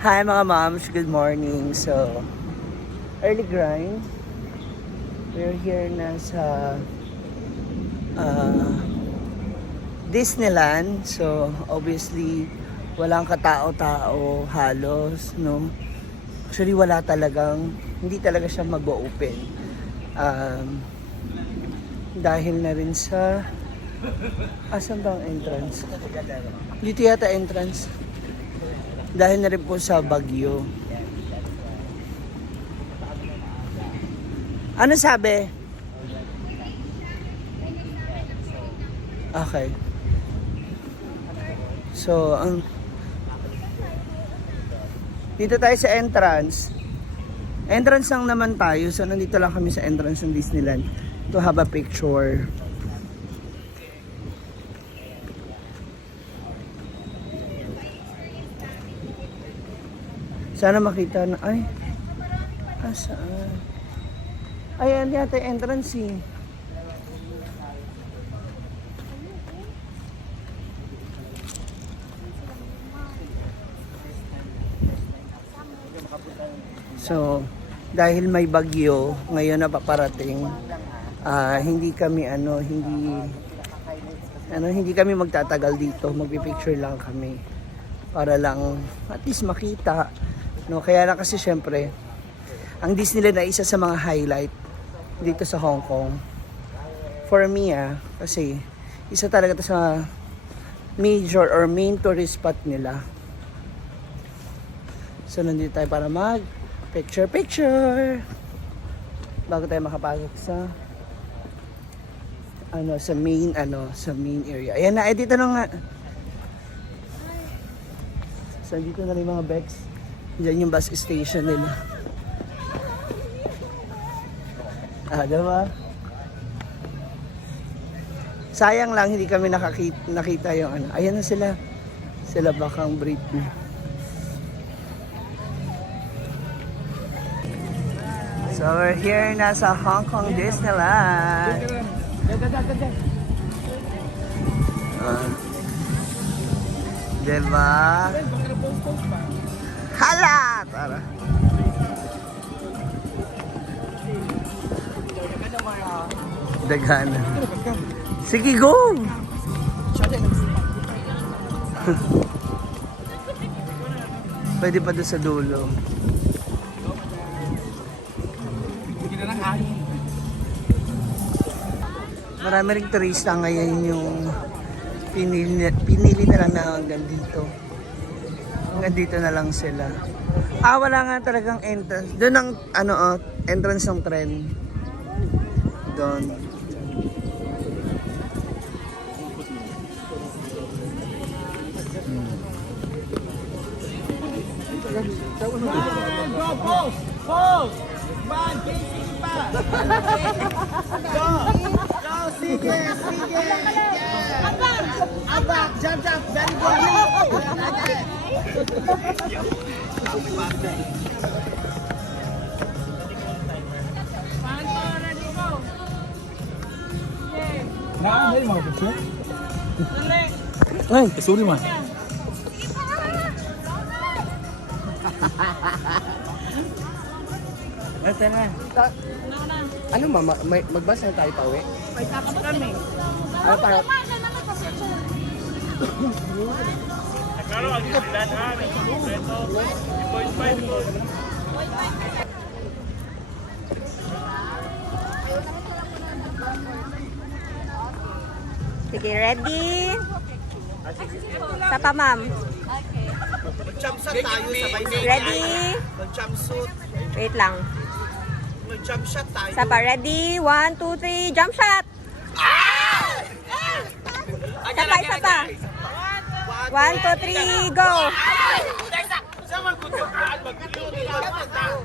Hi mga moms, good morning. So, early grind. We're here na sa Disneyland. So, obviously, walang katao-tao halos, no? Actually, hindi talaga siya mag-open. Dahil na rin sa, asan ba ang entrance? Dito yata entrance. Dahil na rin po sa bagyo. Ano sabi? Okay. So, dito tayo sa entrance. Entrance lang naman tayo. So, nandito lang kami sa entrance ng Disneyland to have a picture. Sana makita na, ay, saan? Ayan yata yung entrance eh. So, dahil may bagyo, ngayon na paparating, hindi kami magtatagal dito, magpipicture lang kami para lang at least makita. No, kaya na kasi syempre, ang Disneyland ay isa sa mga highlight dito sa Hong Kong. For me, kasi isa talaga ito sa major or main tourist spot nila. So, nandito tayo para picture bago tayo makapasok sa main area. Ayan na, dito na nga. So, dito na rin mga bags. Diyan yung bus station nila. Diba? Sayang lang hindi kami nakita yung Ayan na sila. Sila bakang Britney. So we're here na sa Hong Kong Disneyland. Diba? Hala! Tara. Dagana. Sige, go! Pwede pa doon sa dulo. Marami ring turista ngayon yung pinili na lang na hanggang dito. Hanggang dito na lang sila. Wala nga talagang entrance. Doon ang entrance ng tren. Doon. Go, pose! Pose! Man, kissing pa! Go! Go, sige! Sige! Yeah! Abak! Jump, jump! Very good! Nah, ini mau kecil. Kesuri mah. Ano magbasa na tayo pauwi? May tapos kami. Ano tayo? Sige, ready? Sapa, ma'am. Mag-jumpsuit tayo sabay-sabay. Ready? Mag-jumpsuit. Wait lang. Mag-jump shot tayo. Sapa, ready? 1, 2, 3, jump shot! Sapa, isa pa. 1, 2, 3, go!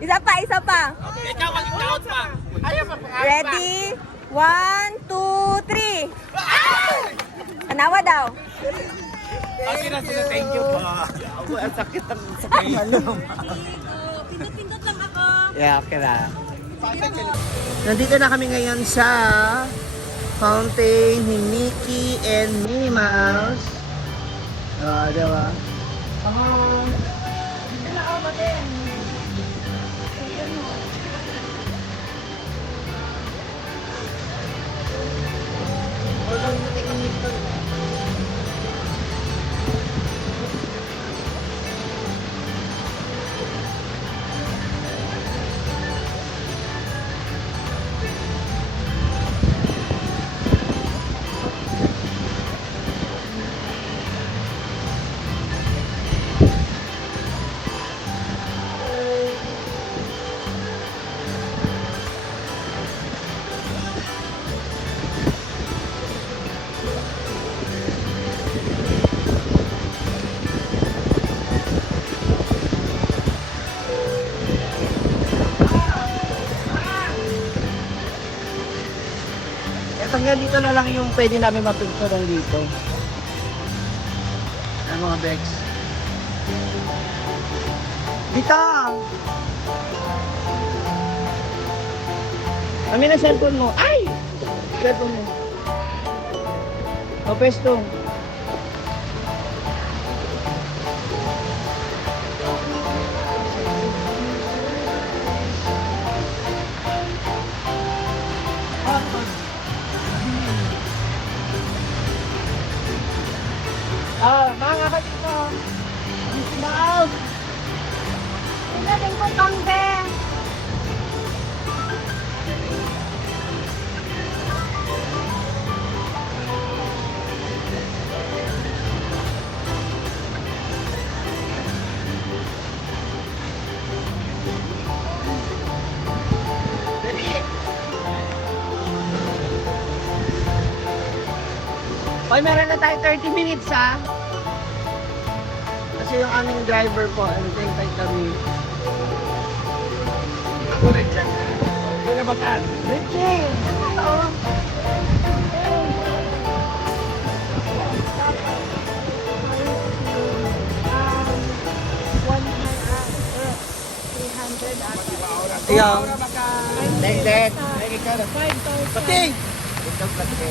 Isa pa, isa pa. Ikaw mag-count pa. Ready? 1, 2, 3. Anawa daw. Sila, thank you po. Ang sakit ang sakit. Pindot-pindot lang ako. Yeah, okay na. Nandito na kami ngayon sa fountain ni Mickey and Minnie Mouse. Diba? Hanggang dito na lang yung pwede namin mapicturean dito. Ay, mga Bex. Dito! Kami na cellphone mo. Ay! Cellphone mo. O, pesto. Mga kapito. Ismaal. Galing ko tangbe. Hoy, meron na tayo 30 minutes ha. Kasi yung aming driver po, antay kami. Ako rin dyan. Ito na batan. Richie! Oo. Ayaw. Tek. Pati! Ito pati.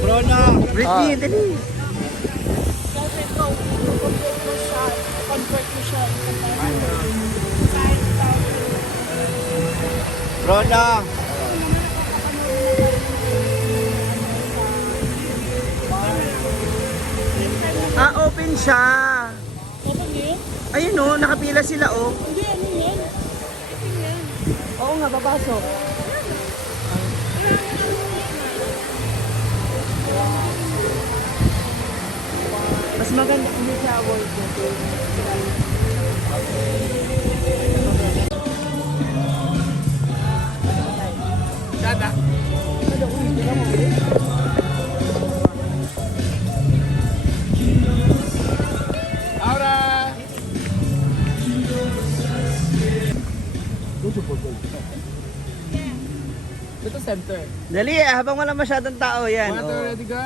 Bruno. Richie, dali. Bruno. Open siya. Ayun o, nakapila sila o. Oo nga, babasok. Mas maganda kung may shower dito. Dada. Aura. Ito center. Dali, habang wala masyadong tao yan. Water, Oh. ready go.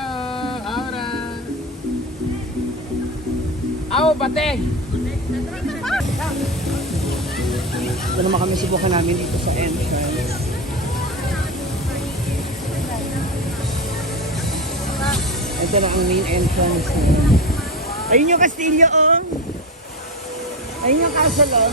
Aura. Aw, pate. Ito naman kami subukan namin dito sa entrance. Ito na ang main entrance. Ayun yung Castillo, oh. Ayun yung castle, oh.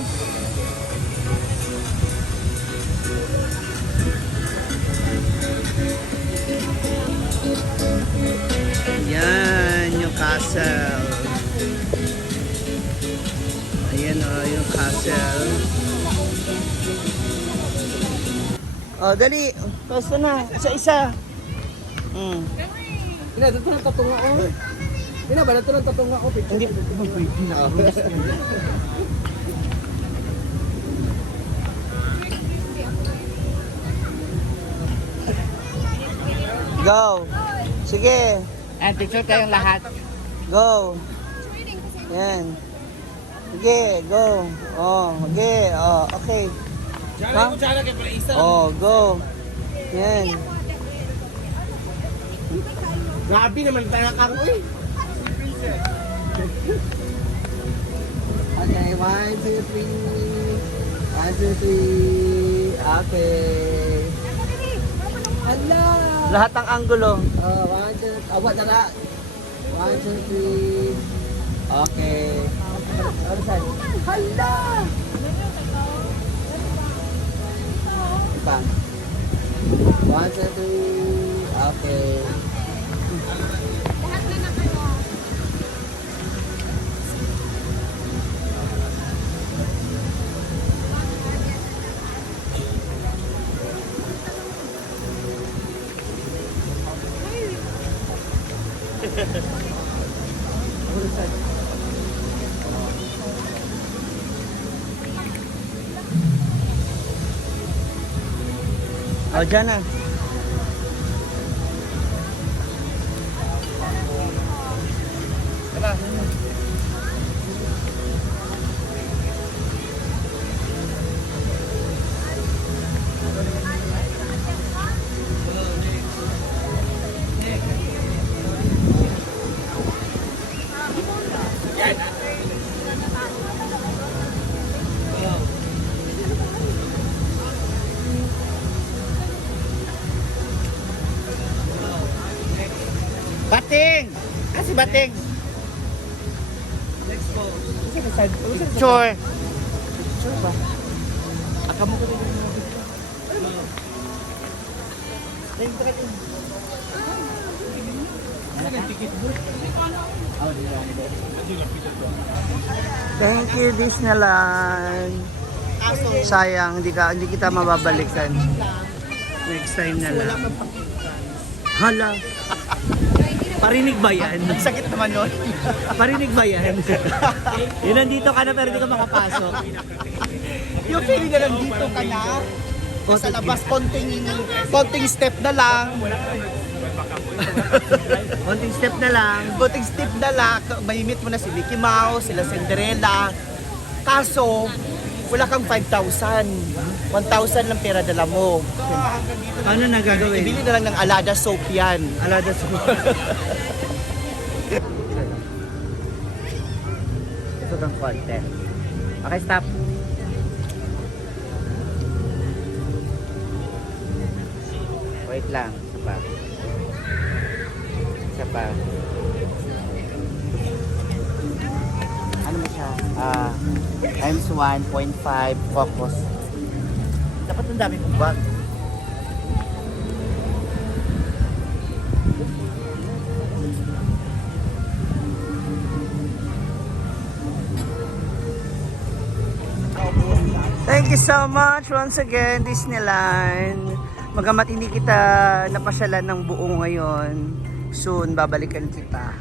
Yan yung castle. Ayan, oh, yung castle. Oh, dali. Basta na. Isa-isa. Ina, dito lang tatunga ko. Ina, ba dito lang tatunga ko? Hindi. Go. Sige. And picture kayong lahat. Go. Yan. Sige, go. Oh, okay. Oh, okay. Diyan ko dyan kay pala isa. Oh, go. Yan. Grabe naman tayo kang uy. Okay, 1, 2, 3. 1, 2, 3. Okay. Hala. Lahat ng anggulo. 1, 2, awat na na. 1, 2, 3. Okay. Alisan. Hala. Ipa. 1, 2, 3. Okay. Lahat na kayo. Oh, dyan na. Bating! Ah, si Bating! Let's go. Sure. Sure ba? Aka mo ko rin. Thank you, Disneyland. Sayang, hindi kita mababalikan. Next time na lang. Hala. Parinig ba yan? Ang sakit naman nun. Parinig ba yan? Yun, nandito ka na pero di ka makapasok. Yung feeling na nandito ka na, sa labas, konting step na lang. Konting step na lang. Konting step na lang, mahimit mo na si Mickey Mouse, sila Cinderella. Kaso, wala kang 5,000. 1,000 lang pera dala mo. Ano na gagawin? Ibili na lang ng Alada soap yan. Alada sa Ito ng content. Okay, stop. Wait lang. Isa pa. Isa pa. Ano mo siya? Times 1.5 focus. Dapat ang dami kong bag. Thank you so much once again, Disneyland. Magamat hindi kita napasyalan ng buo ngayon, soon babalikan kita.